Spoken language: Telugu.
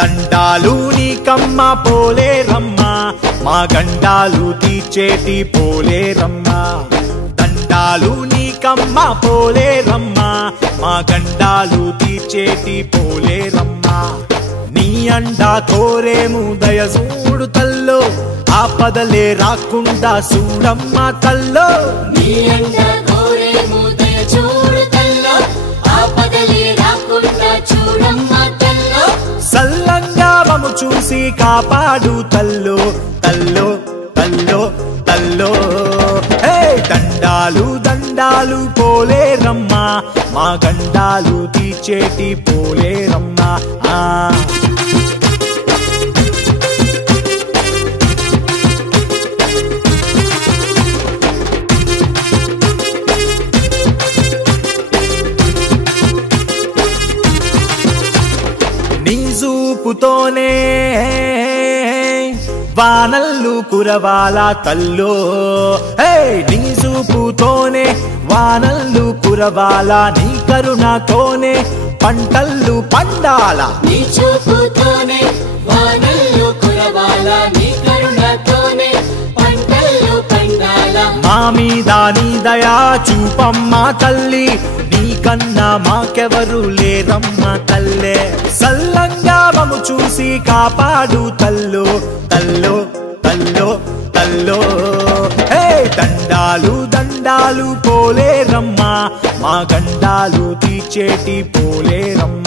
దండాలు నీకమ్మ పోలేరమ్మ మా గండాలు తీర్చేటి పోలేరమ్మ దండాలు నీకమ్మ పోలేరమ్మ మా గండాలు తీర్చేటి పోలేరమ్మ నీ అండా కోరేము దయ చూడు తల్లో ఆపదలే రాకుండా చూడమ్మ తల్లో నీ అండా కోరేము దయ చూడు తల్లో ఆపదలే రాకుండా చూడమ్మ తల్లో సల్లంగా మము చూసి కాపాడు తల్లో తల్లో తల్లో తల్లో హే దండాలు దండాలు పోలేరమ్మ మా గండాలు తీర్చేటి పోలేరమ్మ నీ చూపుతోనే వానల్లు కురవాల తల్లో హే నీ చూపుతోనే వానల్లు కురవాల నీ కరుణతోనే పంటల్లు పండాల నీ చూపుతోనే వానల్లు కురవాల నీ కరుణతోనే పంటల్లు పండాల మా మీద నీ దయా చూపమ్మ తల్లి నీకన్నా మాకెవరు లేరమ్మ తల్లే సల్లంగా మము చూసి కాపాడు తల్లో తల్లో తల్లో తల్లో హే దండాలు దండాలు పోలేరమ్మ మా గండాలు తీర్చేటి పోలేరమ్మ